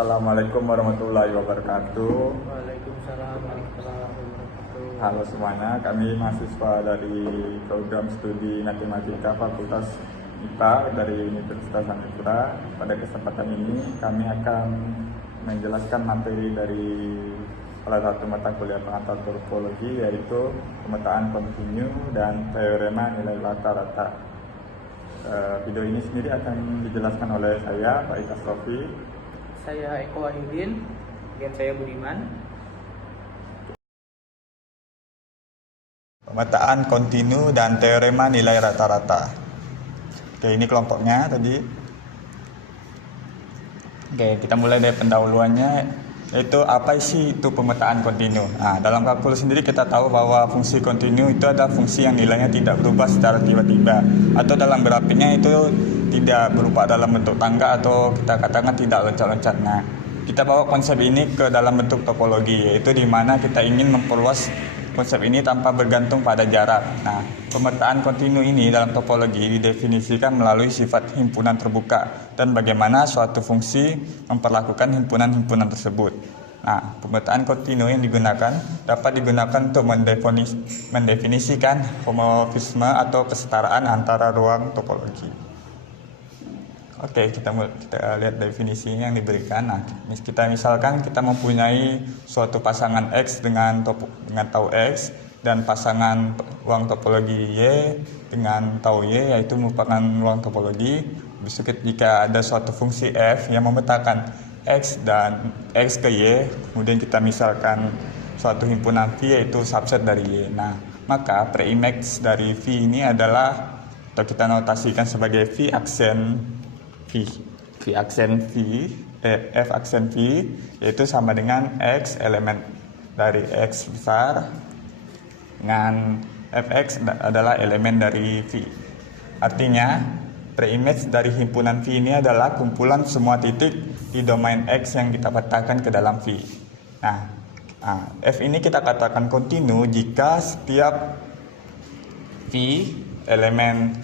Assalamualaikum warahmatullahi wabarakatuh. Waalaikumsalam warahmatullahi wabarakatuh. Halo semuanya, kami mahasiswa dari program studi matematika Fakultas IPA dari Universitas Singapura. Pada kesempatan ini kami akan menjelaskan materi dari salah satu mata kuliah pengantar topologi, yaitu pemetaan kontinu dan teorema nilai rata-rata. Video ini sendiri akan dijelaskan oleh saya, Pak Ika Sofi. Saya Eko Wahyudin, dan saya Budiman. Pemetaan kontinu dan teorema nilai rata-rata. Oke, ini kelompoknya tadi. Oke, kita mulai dari pendahuluannya, yaitu apa sih itu pemetaan kontinu. Nah, dalam kalkulus sendiri kita tahu bahwa fungsi kontinu itu adalah fungsi yang nilainya tidak berubah secara tiba-tiba, atau dalam grafiknya itu tidak berupa dalam bentuk tangga, atau kita katakan tidak loncat-loncat. Nah, kita bawa konsep ini ke dalam bentuk topologi, yaitu di mana kita ingin memperluas konsep ini tanpa bergantung pada jarak. Nah, pemetaan kontinu ini dalam topologi didefinisikan melalui sifat himpunan terbuka dan bagaimana suatu fungsi memperlakukan himpunan-himpunan tersebut. Nah, pemetaan kontinu yang dapat digunakan untuk mendefinisikan homomorfisme atau kesetaraan antara ruang topologi. Oke, kita lihat definisinya yang diberikan. Nah, kita misalkan kita mempunyai suatu pasangan X dengan tau X dan pasangan ruang topologi Y dengan tau Y, yaitu merupakan ruang topologi. Jika ada suatu fungsi F yang memetakan X dan X ke Y, kemudian kita misalkan suatu himpunan V yaitu subset dari Y. Nah, maka preimage dari V ini adalah, atau kita notasikan sebagai V aksen V. V aksen V, F aksen V, yaitu sama dengan X elemen dari X besar dengan Fx adalah elemen dari V. Artinya, preimage dari himpunan V ini adalah kumpulan semua titik di domain X yang kita petakan ke dalam V. Nah, F ini kita katakan kontinu jika setiap V elemen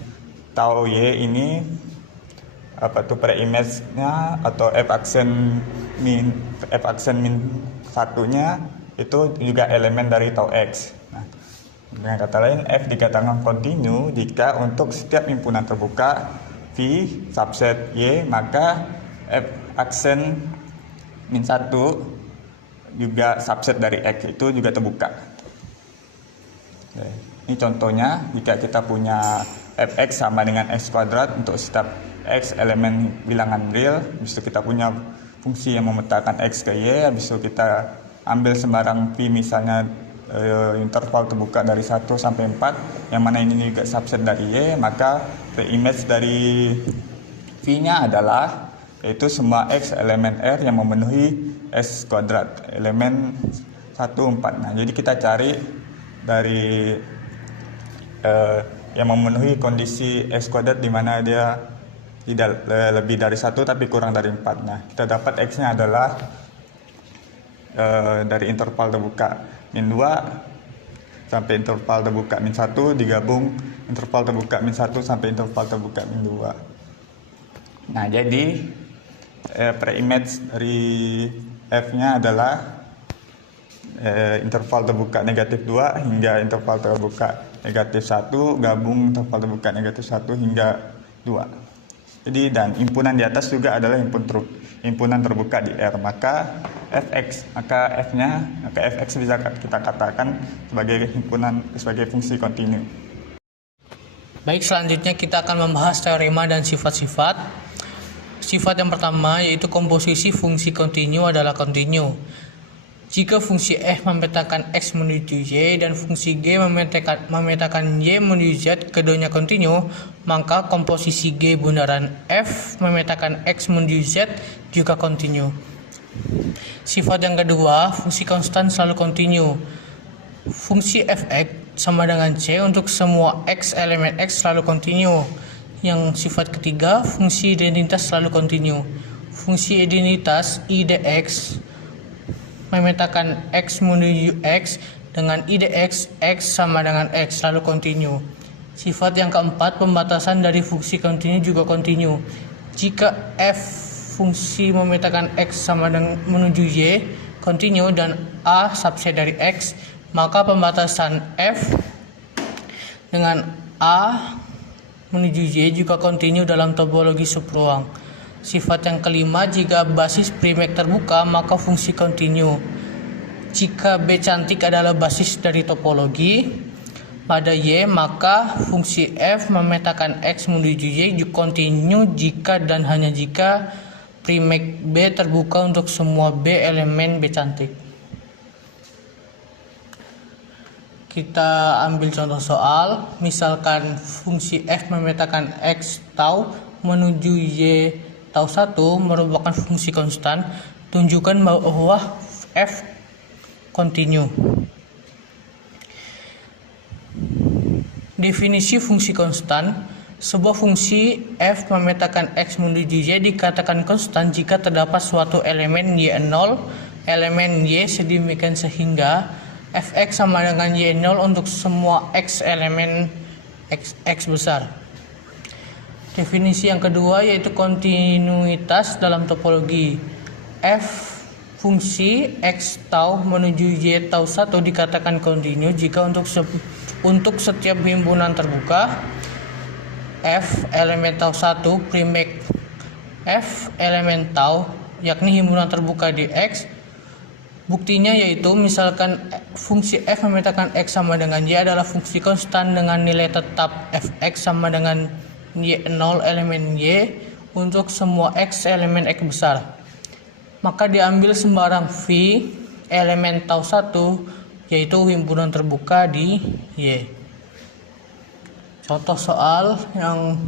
tau Y ini preimage-nya atau F aksen min satunya itu juga elemen dari tau X. Nah, dengan kata lain, F dikatakan kontinu jika untuk setiap himpunan terbuka V subset Y, maka F aksen min 1 juga subset dari X itu juga terbuka. Oke. Ini contohnya, jika kita punya Fx sama dengan X kuadrat untuk setiap X elemen bilangan real, habis itu kita punya fungsi yang memetakan X ke Y, habis itu kita ambil sembarang V, misalnya interval terbuka dari 1 sampai 4, yang mana ini juga subset dari Y, maka preimage dari V-nya adalah yaitu semua X elemen R yang memenuhi S kuadrat elemen 1, 4. Nah, jadi kita cari dari yang memenuhi kondisi X kuadrat di mana dia tidak lebih dari 1 tapi kurang dari 4. Nah, kita dapat X-nya adalah dari interval terbuka min 2 sampai interval terbuka min 1 digabung interval terbuka min 1 sampai interval terbuka min 2. Nah, jadi preimage dari F-nya adalah interval terbuka negatif 2 hingga interval terbuka negatif 1 gabung interval terbuka negatif 1 hingga 2. Jadi, dan himpunan di atas juga adalah himpunan terbuka di R, maka Fx bisa kita katakan sebagai fungsi kontinu. Baik, selanjutnya kita akan membahas teorema dan sifat-sifat. Sifat yang pertama yaitu komposisi fungsi kontinu adalah kontinu jika fungsi f memetakan x menuju y dan fungsi g memetakan y menuju z, keduanya kontinu, maka komposisi g bundaran f memetakan x menuju z juga kontinu. Sifat yang kedua, fungsi konstan selalu kontinu. Fungsi fx sama dengan c untuk semua x elemen x selalu kontinu. Yang sifat ketiga, fungsi identitas selalu kontinu. Fungsi identitas I dx memetakan x menuju x dengan I dx x sama dengan x selalu kontinu. Sifat yang keempat, pembatasan dari fungsi kontinu juga kontinu. Jika f fungsi memetakan X sama dengan menuju Y continue dan A subset dari X, maka pembatasan F dengan A menuju Y juga continue dalam topologi subruang. Sifat yang kelima, jika basis Prime terbuka maka fungsi continue. Jika B cantik adalah basis dari topologi pada Y, maka fungsi F memetakan X menuju Y continue jika dan hanya jika Prime B terbuka untuk semua B elemen B cantik. Kita ambil contoh soal, misalkan fungsi F memetakan X tau menuju Y tau 1 merupakan fungsi konstan, tunjukkan bahwa F continue. Definisi fungsi konstan. Sebuah fungsi F memetakan X menuju Y dikatakan konstan jika terdapat suatu elemen Y0, elemen Y sedemikian sehingga Fx sama dengan Y0 untuk semua X elemen X besar. Definisi yang kedua yaitu kontinuitas dalam topologi. F fungsi X tau menuju Y tau 1 dikatakan kontinu jika untuk setiap himpunan terbuka F elemen tau 1 Prime F elemen tau yakni himpunan terbuka di X. Buktinya yaitu misalkan fungsi F memetakan X sama dengan Y adalah fungsi konstan dengan nilai tetap Fx sama dengan Y0 elemen Y untuk semua X elemen X besar. Maka diambil sembarang V elemen tau 1 yaitu himpunan terbuka di Y. Contoh soal yang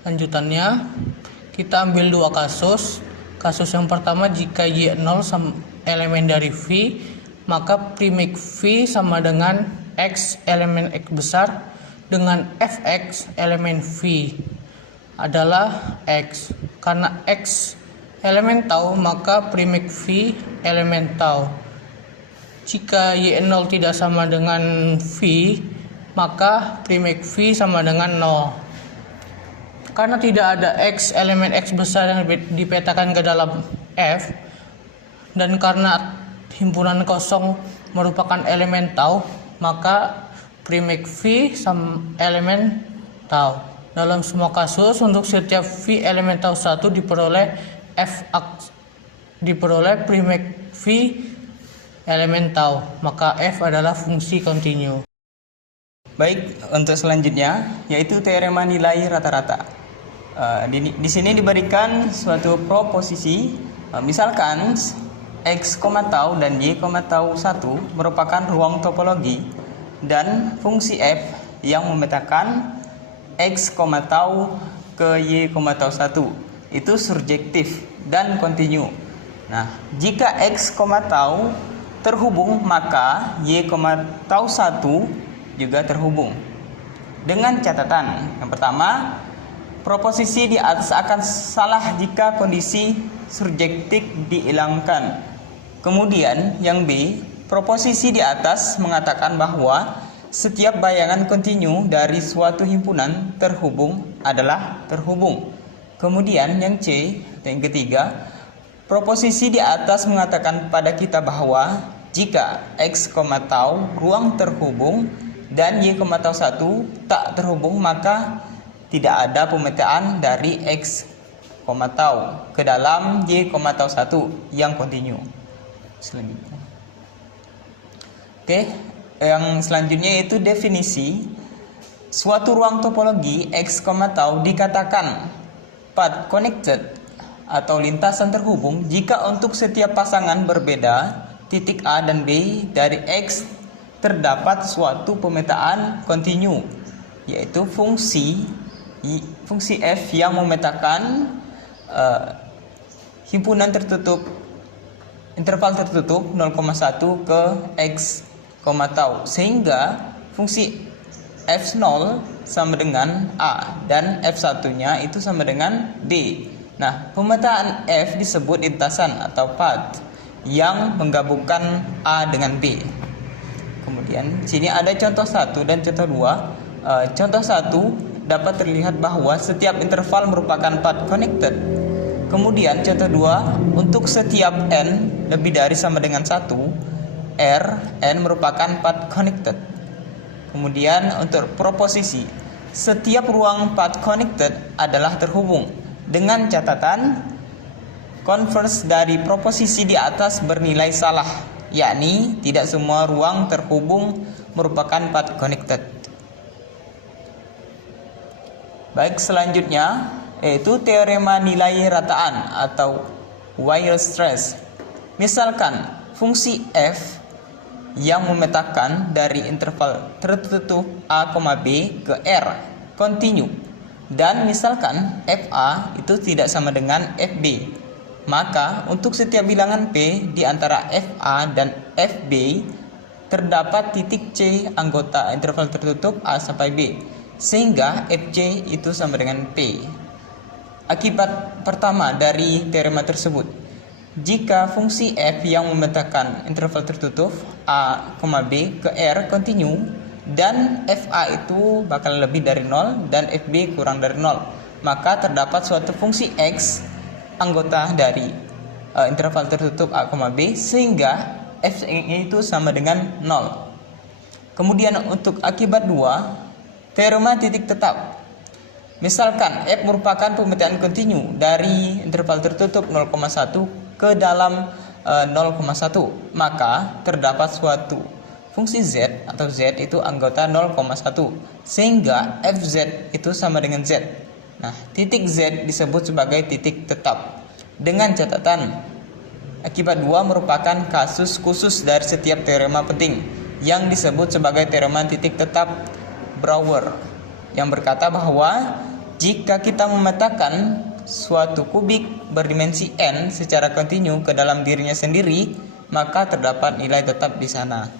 lanjutannya, kita ambil dua kasus. Kasus yang pertama, jika Y0 elemen dari V, maka primik V sama dengan X elemen X besar dengan Fx elemen V adalah X. Karena X elemen tau, maka primik V elemen tau. Jika Y0 tidak sama dengan V, maka primik V sama dengan 0. Karena tidak ada X elemen X besar yang dipetakan ke dalam F, dan karena himpunan kosong merupakan elemen tau, maka primik V sama elemen tau. Dalam semua kasus, untuk setiap V elemen tau 1 diperoleh primik V elemen tau, maka F adalah fungsi kontinu. Baik, untuk selanjutnya yaitu teorema nilai rata-rata. Di sini diberikan suatu proposisi, misalkan X, tau dan Y, tau 1 merupakan ruang topologi dan fungsi F yang memetakan X, tau ke Y, tau 1 itu surjektif dan kontinu. Nah, jika X, tau terhubung maka Y, tau 1 juga terhubung. Dengan catatan, yang pertama, proposisi di atas akan salah jika kondisi surjektif dihilangkan. Kemudian yang B, proposisi di atas mengatakan bahwa setiap bayangan kontinu dari suatu himpunan terhubung adalah terhubung. Kemudian yang C, yang ketiga, proposisi di atas mengatakan pada kita bahwa jika X, tau ruang terhubung dan Y, tau 1 tak terhubung, maka tidak ada pemetaan dari X, tau ke dalam Y, tau 1 yang kontinu. Selanjutnya. Oke, yang selanjutnya yaitu definisi suatu ruang topologi X, tau dikatakan path connected atau lintasan terhubung jika untuk setiap pasangan berbeda titik A dan B dari X terdapat suatu pemetaan kontinu, yaitu fungsi F yang memetakan himpunan tertutup interval tertutup 0,1 ke X, tau, sehingga fungsi F0 sama dengan A dan F1 nya itu sama dengan B. Nah, pemetaan F disebut lintasan atau path yang menggabungkan A dengan B. Kemudian sini ada contoh 1 dan contoh 2. Contoh 1 dapat terlihat bahwa setiap interval merupakan path connected Kemudian contoh 2, untuk setiap n lebih dari sama dengan 1, R, n merupakan path connected. Kemudian untuk proposisi, setiap ruang path connected adalah terhubung, dengan catatan converse dari proposisi di atas bernilai salah, yakni tidak semua ruang terhubung merupakan path connected. Baik, selanjutnya yaitu teorema nilai rataan atau Weierstrass. Misalkan fungsi f yang memetakan dari interval tertutup a, b ke r kontinu, dan misalkan fa itu tidak sama dengan fb, maka untuk setiap bilangan p di antara fa dan fb terdapat titik c anggota interval tertutup a sampai b, sehingga fc itu sama dengan p. Akibat pertama dari teorema tersebut, jika fungsi f yang memetakan interval tertutup a, b ke r kontinu dan fa itu bakal lebih dari 0 dan fb kurang dari 0, maka terdapat suatu fungsi x anggota dari interval tertutup a, b sehingga f itu sama dengan 0. Kemudian untuk akibat 2, teorema titik tetap. Misalkan f merupakan pemetaan kontinu dari interval tertutup 0,1 ke dalam 0,1, maka terdapat suatu fungsi z atau z itu anggota 0,1 sehingga fz itu sama dengan z. Nah, titik z disebut sebagai titik tetap, dengan catatan akibat 2 merupakan kasus khusus dari setiap teorema penting yang disebut sebagai teorema titik tetap Brouwer, yang berkata bahwa jika kita memetakan suatu kubik berdimensi n secara kontinu ke dalam dirinya sendiri, maka terdapat nilai tetap di sana.